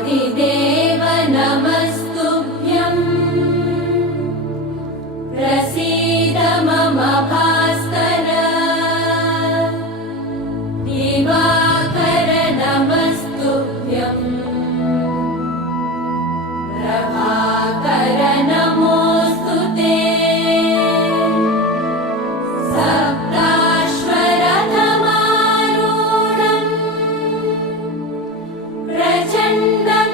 आदिदेव नमस्तुभ्यं प्रसीद मम भास्कर दिवाकर नमस्तुभ्यं प्रभाकर नमोऽस्तु ते सप्ताश्वरथमारूढं प्रचण्डं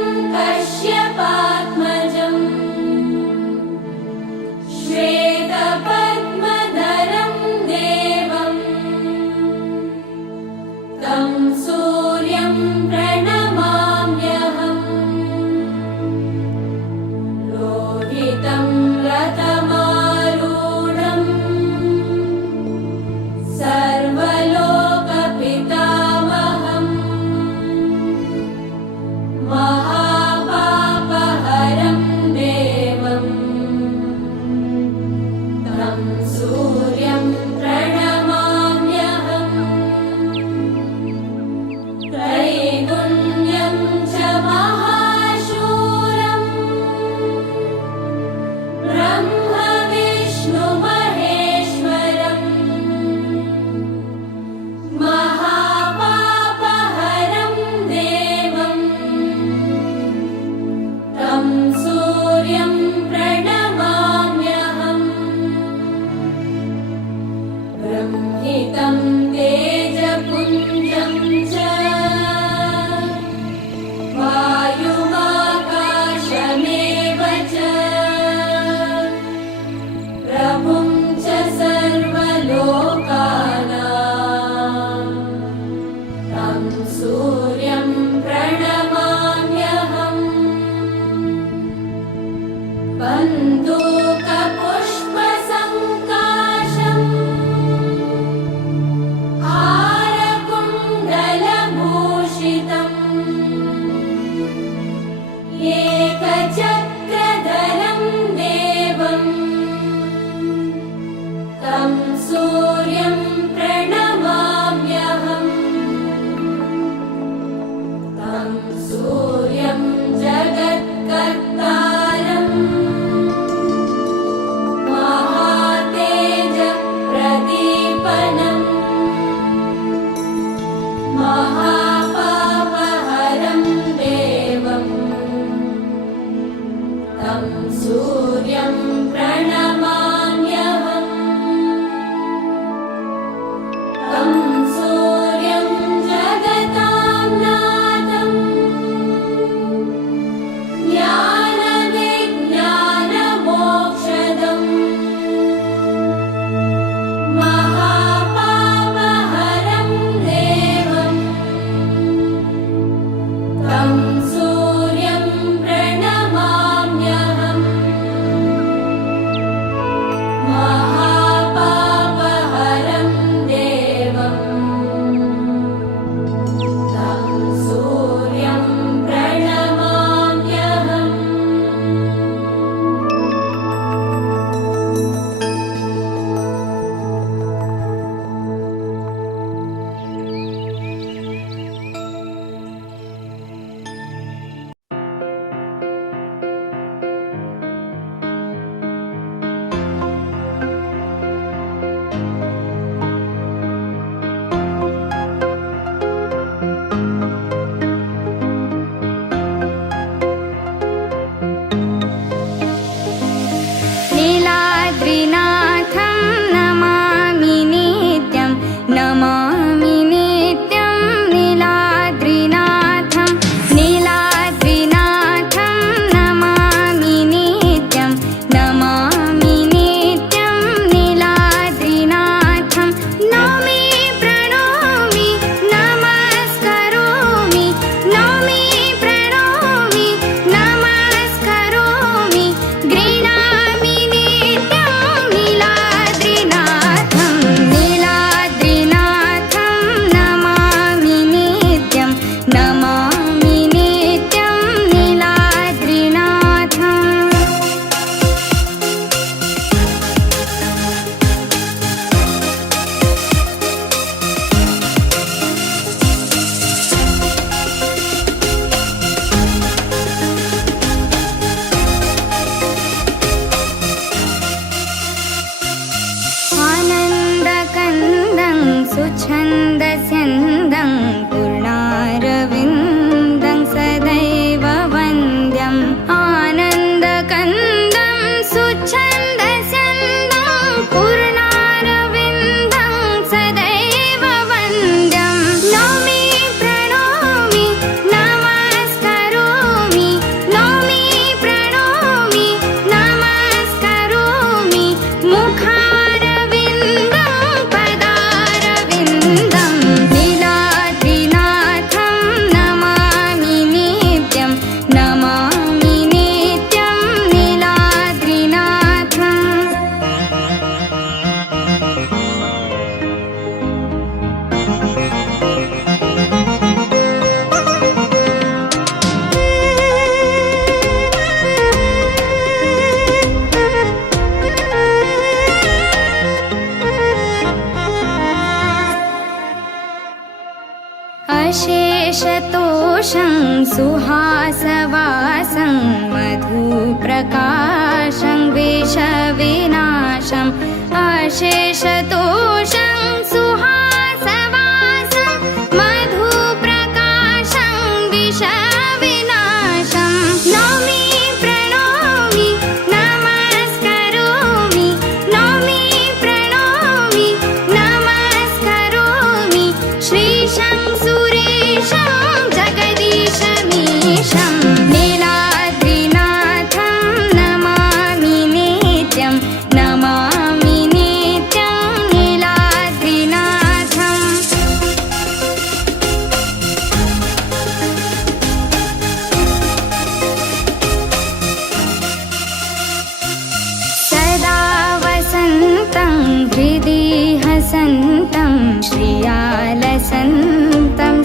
अशेषतोषं सुहासवासं मधुप्रकाशं विषविनाशम् अशेषतोषं सुहासवासं मधुप्रकाशं विषविनाशं नौमि प्रणौमि नमस्करोमि नौमि प्रणौमि नमस्करोमि श्रीशं सुरेशं जगदीशमीशं नीलाद्रिनाथं नमामि नित्यं नमामि नित्यं नीलाद्रिनाथम् सदा वसन्तं हृदि हसन्तं श्रियालसन्तं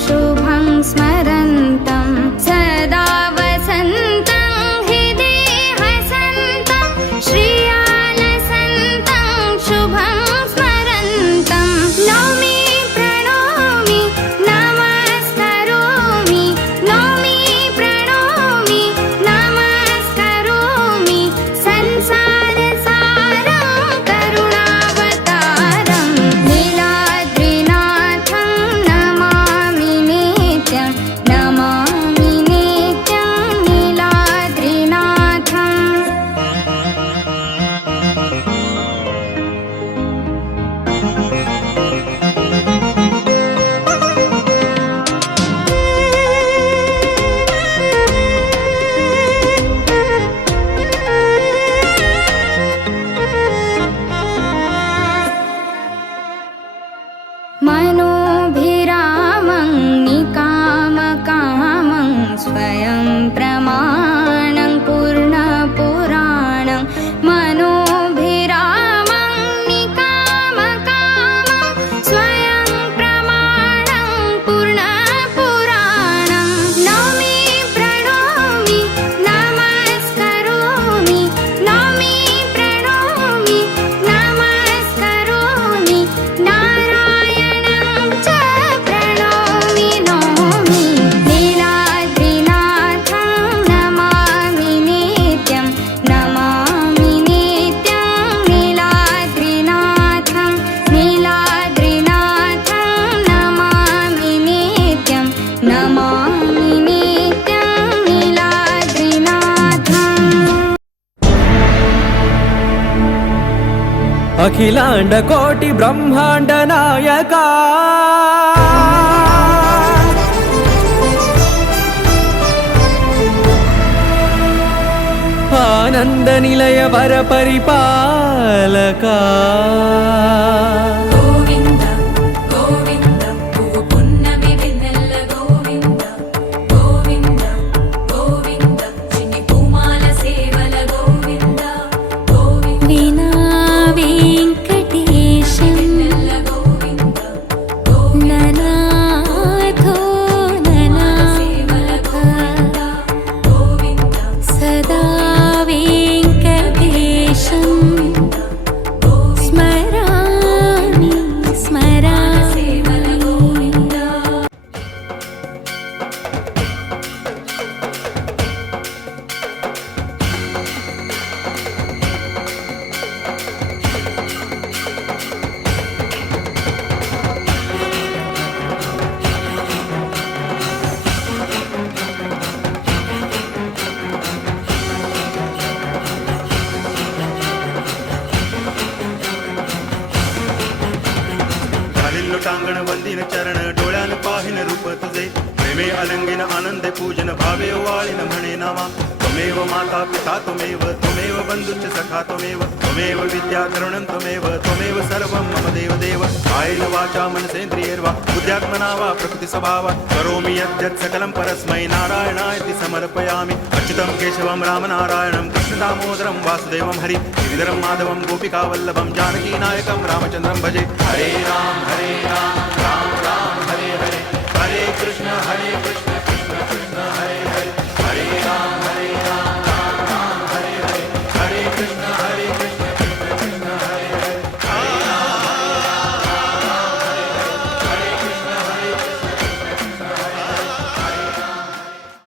शुभं स्मरन्तं सदा वसन्तं हृदि हसन्तं श्रियालसन्तं शुभं स्मरन्तं नौमि प्रणौमि नमस्करोमि नौमि प्रणौमि नमस्करोमि संसारसारं करुणावतारं नीलाद्रिनाथं नमामि नित्यं नीलाद्रिनाथम् मनोभिरामं निकामकामं स्वयं प्रमाणं पूर्णपुराणं मनोभिरामं निकामकामं स्वयं प्रमाणं पूर्णपुराणं नौमि प्रणौमि नमस्करोमि नौमि प्रणौमि नमस्करोमि नारायणं च प्रणौमि नौमि नीलाद्रिनाथं नमामि नित्यं नीलाद्रिनाथं नीलाद्रिनाथं नमामि नित्यं नीलाद्रिनाथम् अखिलांड कोटि ब्रह्मांड नायका आनंद निलय वर परिपालका గోవింద గోవింద పువ్వు పున్నమి వెన్నెల గోవింద గోవింద గోవింద చిన్ని పూమాల సేవల గోవింద గోవింద विना वेङ्कटेशं వెన్నెల గోవింద గోవింద ननाथो సేవల ननाथ గోవింద सदा वेङ्कटेशं स्मरामि సేవల स्मरामि గోవింద घालिल्लो टांगण वंदिन चरण डोळ्यान पाहिन रूप तुझे प्रेमे अलंगिन आनंदे पूजन भावे वाळिन म्हणे नामा त्वमेव माता पिता त्वमेव त्वमेव बंधुश्च सखा त्वमेव विद्या करुणं त्वमेव सर्वं मम देव देव कायेन वाचा मनसेन्द्रियैर्वा बुद्ध्यात्मना वा प्रकृति स्वभावा करोमि यद्यत् सकलं परस्मै नारायणायति समर्पयामि अच्युतं केशवं रामनारायणं कृष्णदामोदरं वासुदेवं हरि गिरिधरं माधवं गोपिकावल्लभं जानकीनायकं रामचन्द्रं भजे हरे राम राम राम हरे हरे हरे कृष्ण